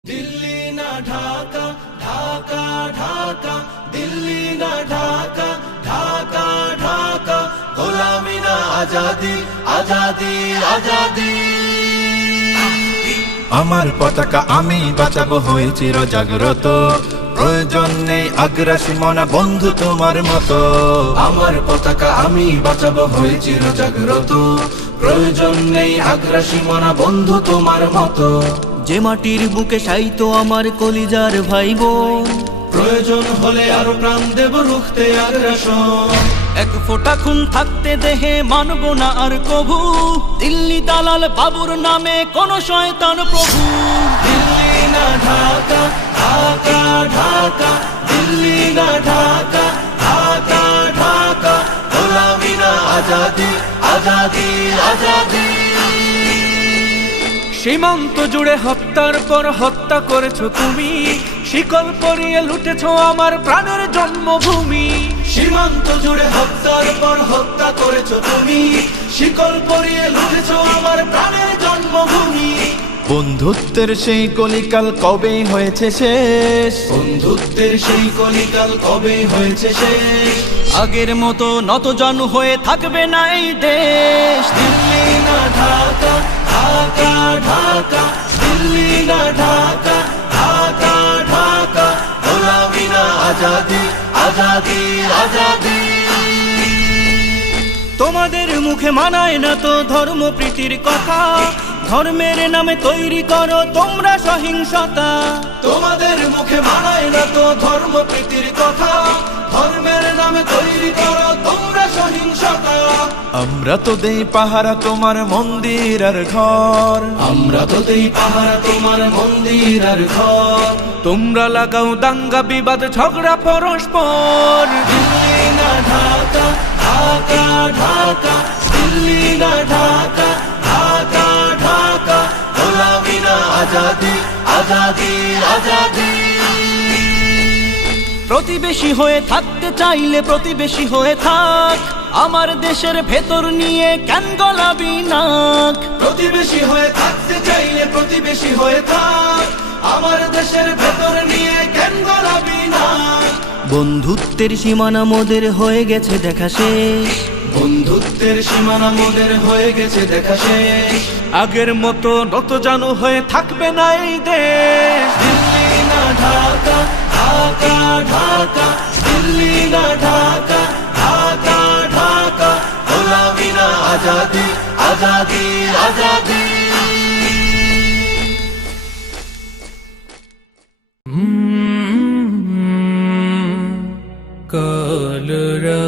दिल्ली ना ढाका ढाका ढाका दिल्ली ना ढाका ढाका ढाका গোলামি না আজাদি আজাদি আজাদি আমার পতাকা আমি বাঁচাবো হয়ে চির জাগ্রত প্রয়োজন নেই আগ্রাসী মনা বন্ধু তোমার মতো আমার পতাকা আমি বাঁচাবো হয়ে চির জাগ্রত প্রয়োজন নেই আগ্রাসী মনা বন্ধু তোমার মতো যে মাটির বুকে সাইতো আমার কলিজার ভাই বোন প্রয়োজন হলে আরো প্রাণ দেব রুখতে আগ্রাসন এক ফোঁটা খুন থাকতে দেহে মানব না আর কভু দিল্লি দালাল বাবুর নামে কোন শয়তান প্রভু দিল্লি না ঢাকা ঢাকা ঢাকা দিল্লি না ঢাকা ঢাকা ঢাকা গোলামি না আজাদি আজাদি আজাদি সীমান্ত জুড়ে হত্যার পর হত্যা করেছো তুমি শিকল পরিয়ে লুটেছো আমার প্রাণের জন্মভূমি সীমান্ত জুড়ে হত্যার পর হত্যা করেছো তুমি শিকল পরিয়ে লুটেছো আমার প্রাণের জন্মভূমি বন্ধুত্বের সেই কলিকাল কবে হয়েছে শেষ বন্ধুত্বের সেই কলিকাল কবে হয়েছে শেষ আগের মতো নতজানু হয়ে থাকবে না এই দেশ দিল্লি না ঢাকা ঢাকা ঢাকা দিল্লি না ঢাকা ঢাকা ঢাকা গোলামি না আজাদি আজাদি আজাদি তোমাদের মুখে মানায় না তো ধর্ম প্রীতির কথা ধর্মের নামে তৈরি করো তোমরা সহিংসতা তোমাদের মুখে মানায় না তো ধর্ম প্রীতির কথা ধর্মের নামে তৈরি করো তোমরা সহিংসতা আমরা তো দেই পাহারা তোমার মন্দির আর ঘর আমরা তো দেই পাহারা তোমার মন্দির আর ঘর তোমরা লাগাও দাঙ্গা বিবাদ ঝগড়া পরস্পর দিল্লি না ঢাকা ঢাকা ঢাকা দিল্লি না ঢাকা ঢাকা ঢাকা গোলামি না আজাদি আজাদি আজাদি প্রতিবেশী হয়ে থাকতে চাইলে প্রতিবেশী হয়ে থাক আমার দেশের ভেতর নিয়ে কেন গলাবি নাক প্রতিবেশী হয়ে থাকতে চাইলে প্রতিবেশী হয়ে থাক আমার দেশের ভেতর নিয়ে কেন গলাবি না বন্ধুত্বের সীমানা মোদের হয়ে গেছে দেখা শেষ বন্ধুত্বের সীমানা মোদের হয়ে গেছে দেখা শেষ আগের মতো নতজানু হয়ে থাকবে না এই দেশ দিল্লি না ঢাকা ঢাকা ঢাকা দিল্লি না ঢাকা ঢাকা ঢাকা গোলামি না আজাদি আজাদি আজাদি কাল